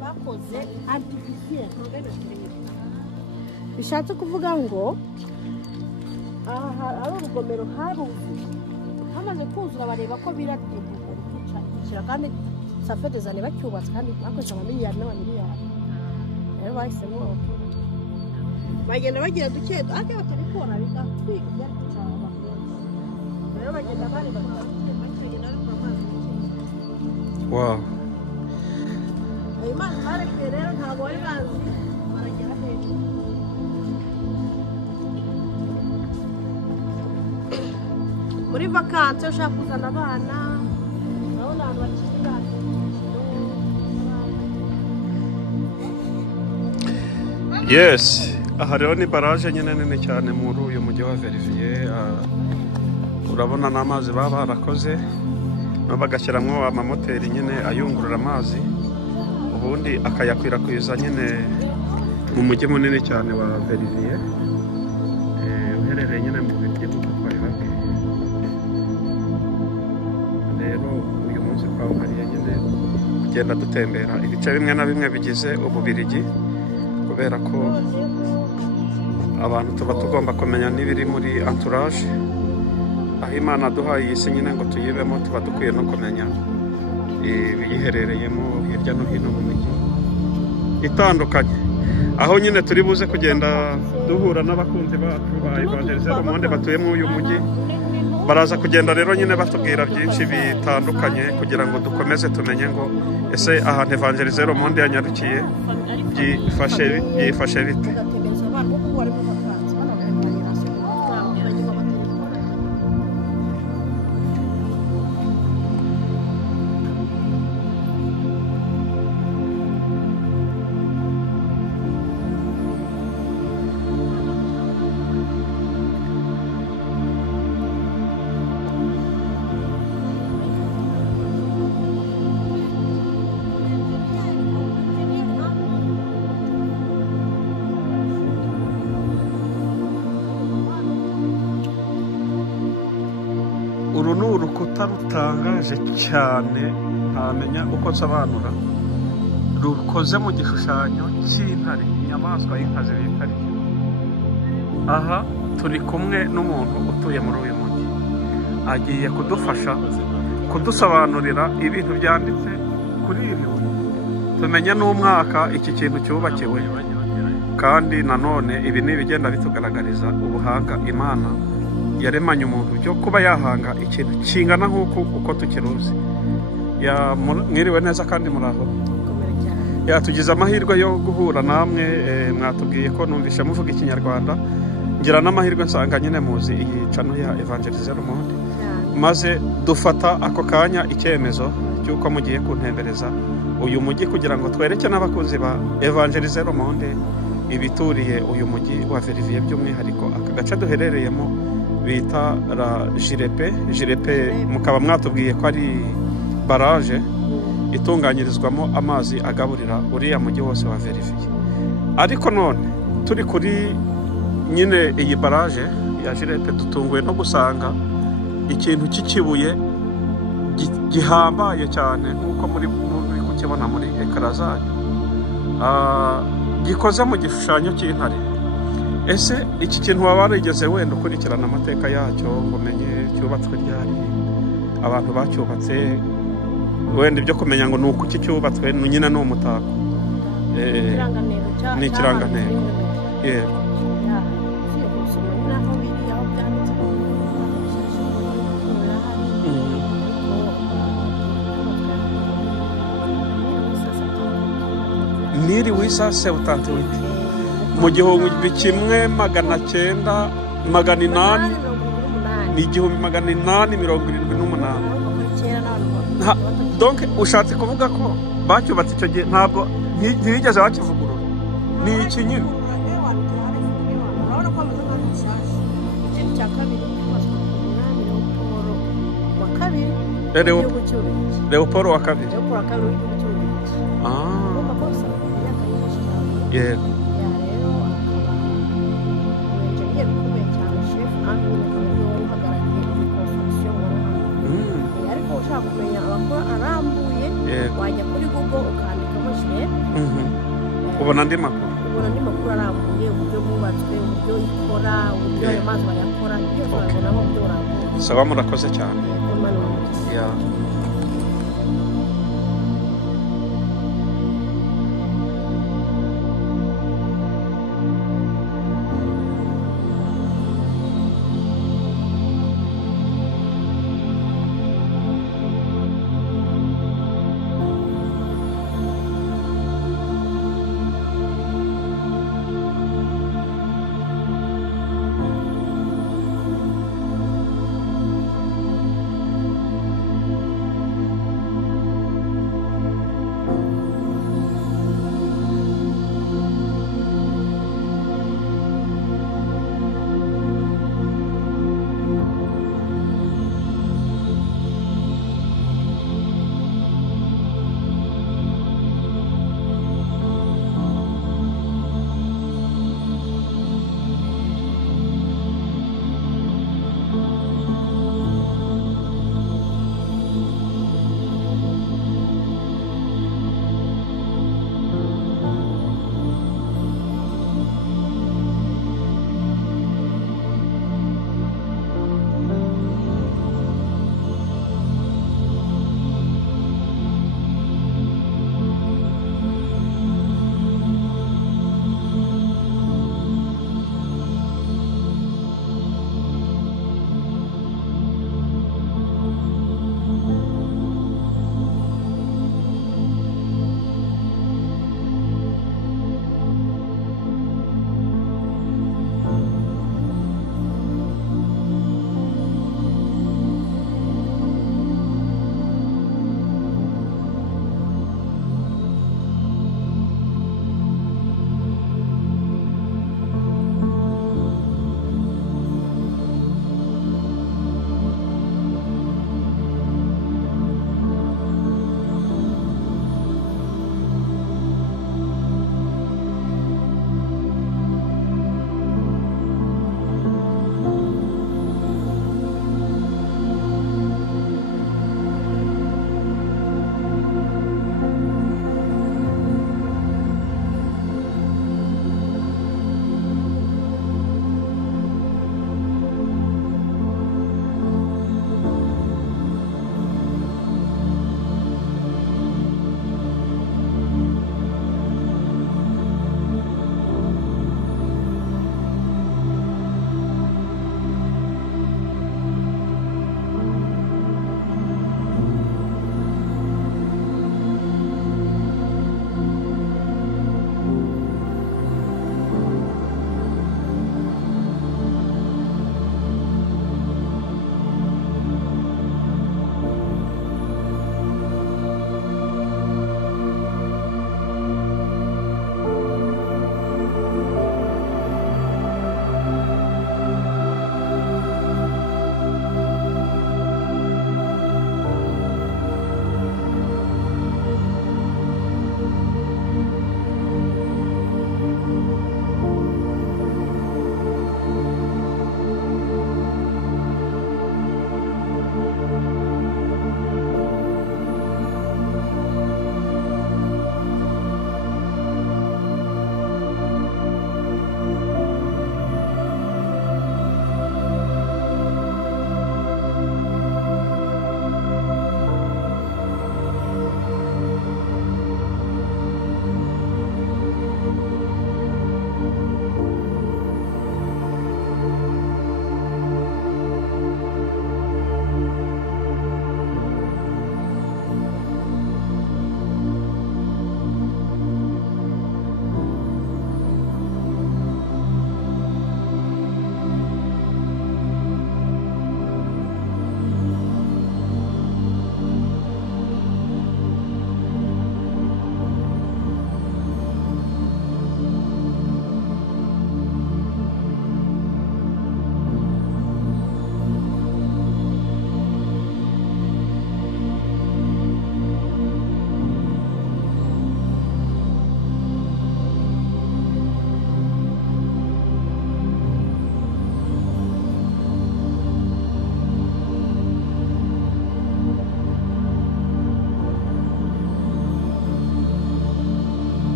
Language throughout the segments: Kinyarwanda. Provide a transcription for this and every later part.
bakoze artificiel bishatse kuvuga ngo aha ari urugomero haruzi hamaze kuzura bareba ko birabyimbuka kandi safete zane bacyubatse kandi bakoze amamiliyari n'amamiliyari rero bahisemo bagenda bagira duke ake batabikora bigatwika byari kucaba rero bagenda bari bakagenda ari kwa mazi wow Imana barekeye rero ntabwo bari bazi baragera hejuru muri vakansi ushaka kuzana abana urabona abantu bakiri yes aha rero ni baraje nyine nini cyane muri uyu mujyi wa Verviers urabona n'amazi baba barakoze bagashyiramo amamoteri nyine ayungurura amazi ubundi akayakwirakwiza nyine mu mujyi munini cyane wa Verviers uherereye nyine mu biti nk'uko twabibabwiye rero uyu munsi twawuhariye nyine kugenda dutembera ibice bimwe na bimwe bigize Ububiligi kubera ko abantu tuba tugomba kumenya n'ibiri muri entourage aho Imana duhaye iyi si nyine ngo tuyibemo tuba dukwiye no kumenya ibiyiherereyemo hirya no hino mu mijyi itandukanye aho nyine turi buze kugenda duhura n'abakunzi bacu ba Evangeliste Le Monde batuye muri uyu mujyi baraza kugenda rero nyine batubwira byinshi bitandukanye kugira ngo dukomeze tumenye ngo ese ahantu Evangeliste Le Monde yanyarukiye byifashe bite uru ni urukuta rutangaje cyane ntamenya uko nsobanura rukoze mu gishushanyo cy'intare inyamaswa y'inkazi bita intare aha turi kumwe n'umuntu utuye muri uyu mujyi agiye kudufasha kudusobanurira ibintu byanditse kuri ibi tumenye n'umwaka iki kintu cyubakiwe kandi nanone ibi ni ibigenda bitugaragariza ubuhanga Imana yaremanye umuntu byo kuba yahanga ikintu kingana nk'uko uko tukiruzi mwiriwe neza kandi muraho yatugize amahirwe yo guhura namwe mwatubwiye ko numvishe muvuga ikinyarwanda ngira n'amahirwe nsanga nyine muzi iyi channel ya Evangeliste Le Monde maze dufata ako kanya icyemezo cy'uko mugiye kuntembereza uyu mujyi kugira ngo twereke n'abakunzi ba Evangeliste Le Monde ibituriye uyu mujyi wa Verviers by'umwihariko aka gace duherereyemo bita la Jirepe mukaba mwatubwiye ko ari baraje itunganyirizwamo amazi agaburira uriya mujyi wose wa Verviers ariko none turi kuri nyine iyi baraje ya Jirepe dutunguwe no gusanga ikintu cy'ikibuye gihambaye cyane nk'uko muri kukibona muri ekara zanyu gikoze mu gishushanyo cy'intare ese iki kintu waba warigeze wenda ukurikirana amateka yacyo ngo umenye cyubatswe ryari abantu bacyubatse wenda ibyo kumenya ngo ni uko iki cyubatswe nyine ni umutako ni ikirangantego yego Niri wisa sewutante witi mu gihumbi kimwe magana cyenda magana inani ni igihumbi magana inani 78 donc ushatse kuvuga ko bacyubatse icyo gihe ntabwo ntiyigeze bakivugurura ni iki nyine Leopold wa kabiri yeah. ubona andi makuru ubona andi makuru arambuye uburyo bwubatswe uburyo ikora uburyo ayo mazi bayakora ibyo twabonamo uburyo burambuye saba murakoze cyane ya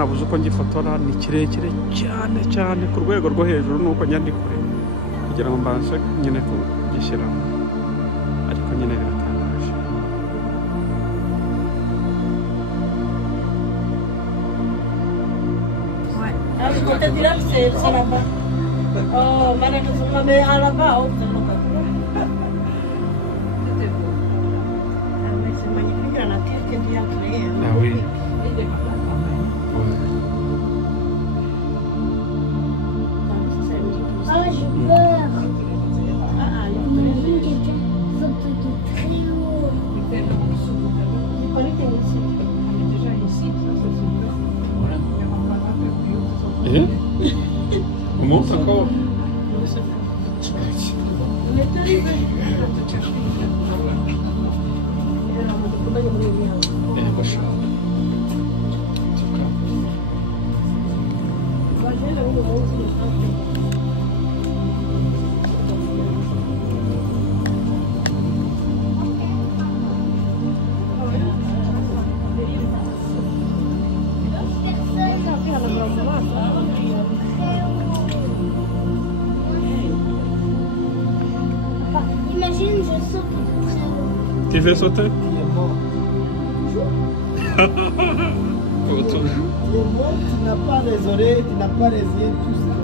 nabuze uko ngifotora, ni kirekire cyane cyane ku rwego rwo hejuru, nuko njya ndi kure kugira ngo mbashe nyine kugishyiramo, ariko nyine biratangaje. Côté direct, c'est là-bas. Oh, malheureusement, mais à là-bas, oh, c'est magnifique la nature que Dieu a créée. Ah oui. Ah, j'ai peur. Saute de très haut. J'ai pas lu qu'elle est ici. Déjà ici, ça c'est Et on monte encore. On est arrivé. Imagine, je saute de très haut. Tu veux sauter? Il est mort. Autour. Il est mort, tu n'as pas les oreilles, tu n'as pas les yeux, tout ça.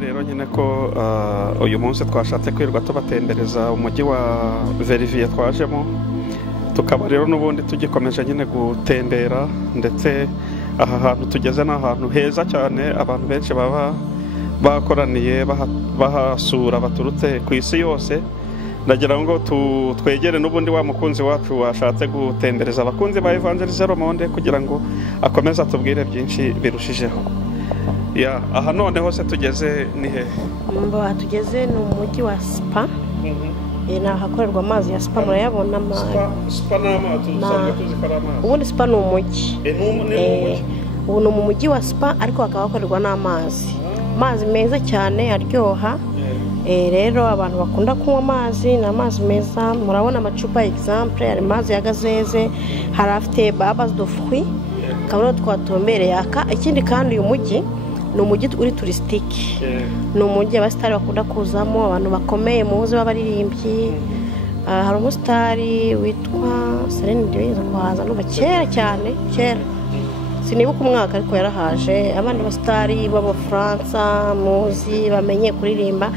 rero nyine ko uyu munsi twashatse kwirirwa tubatembereza umujyi wa Verviers twajemo, tukaba rero n'ubundi tugikomeje nyine gutembera, ndetse aha hantu tugeze ni ahantu heza cyane abantu benshi baba bakoraniye bahasura baturutse ku isi yose. Ndagira ngo twegere n'ubundi wa mukunzi wacu washatse gutembereza abakunzi ba Evangeliste Romonde kugira ngo akomeze atubwire byinshi birushijeho. Aha noneho se tugeze ni he? Aha tugeze ni umujyi wa Spa. Ni ahakorerwa amazi ya Spa, murayabona Spa n'amazi usanga tuzi ko ari amazi. Ubundi Spa ni umujyi. Ubu ni mu mujyi wa Spa ariko hakaba hakorerwa n'amazi. Amazi meza cyane aryoha. Rero abantu bakunda kunywa amazi, ni amazi meza. Murabona amacupa exemple, hari amazi ya gazeze, hari afite base de fruits. Kabone twatombereye aka. Ikindi kandi uyu mujyi ni umujyi uri touristique. Ni umujyi abasitari bakunda kuzamo, abantu bakomeye muzi b'abaririmbyi. Hari umusitari witwa Celine Dion kuhaza no kera cyane, kera. Sinibuka umwaka ariko yarahaje. Abandi basitari b'Abafaransa muzi bamenye kuririmba.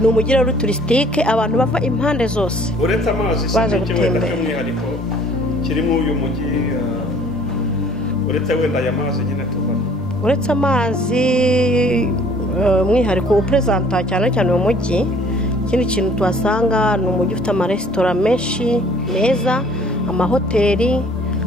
Ni umujyi uri touristique, abantu bava impande zose. Uretse amazi baje gutembera cy'umwihariko kiri mu uyu mujyi, uretse wenda aya mazi nyine tuvamo. Uretse amazi umwihariko upresenta cyane cyane uyu mujyi, ikindi kintu tuhasanga ni umujyi ufite amaresitora menshi meza, amahoteli,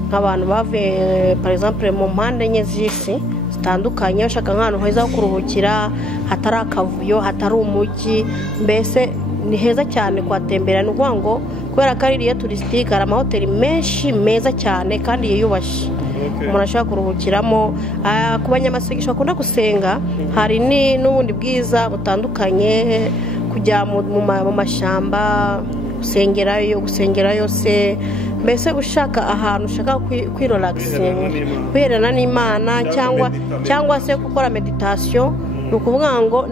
nk'abantu bavuye par exemple mu mpande enye z'isi zitandukanye bashaka nk'ahantu heza ho kuruhukira, hatari akavuyo, hatari umujyi, mbese ni heza cyane kuhatembera. Ni ukuvuga ngo kubera ko ari iriya touristique, hari amahoteli menshi meza cyane kandi yiyubashye umuntu ashobora kuruhukiramo. Ku banyamasengesho bakunda gusenga, hari n'ubundi bwiza butandukanye, kujya mu mashyamba gusengerayo se, mbese ushaka ahantu ushaka kwirelaxing, kwiherana n'Imana cyangwa se gukora meditation. Ni ukuvuga ngo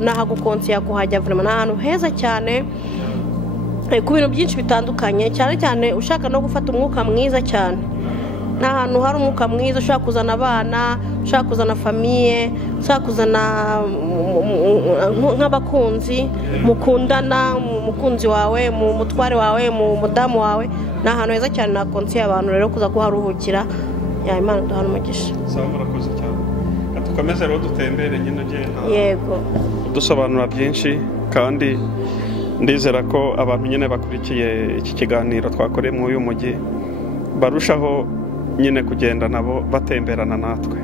nahagukonsiya kuhajya vraiment, ni ahantu heza cyane ku bintu byinshi bitandukanye, cyane cyane ushaka no gufata umwuka mwiza cyane. Ni ahantu hari umwuka mwiza, ushaka kuzana abana, ushaka kuzana famiye, ushaka kuzana nk'abakunzi mukundana, umukunzi wawe, mu mutware wawe, mu mudamu wawe. Ni ahantu heza cyane, nakonsiye abantu rero kuza kuharuhukira. Imana duhana umugisha. Murakoze cyane. Dukomeze rero dutembere nyine ugenda. Yego. Dusobanura byinshi, kandi ndizera ko abantu nyine bakurikiye iki kiganiro twakoreye mu uyu mujyi barushaho nyine kugenda nabo batemberana natwe.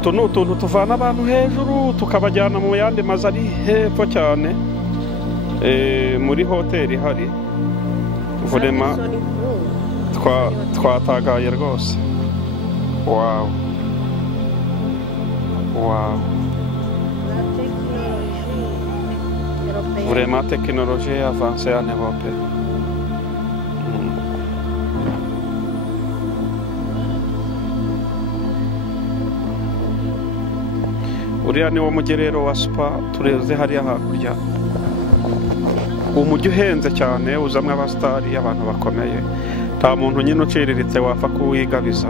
utu ni utuntu tuvana abantu hejuru tukabajyana mu yandi mazu ari hepfo cyane, muri hoteli hari vurema twatagaye rwose. Wow, wow, vraiment technologie avancée en Europe. Uriya ni wo mugerero wa Spa tureze hariya hakurya. Umujyi uhenze cyane uzamwe abasitari, abantu bakomeye, nta muntu nyine uciriritse wapfa kuwigabiza.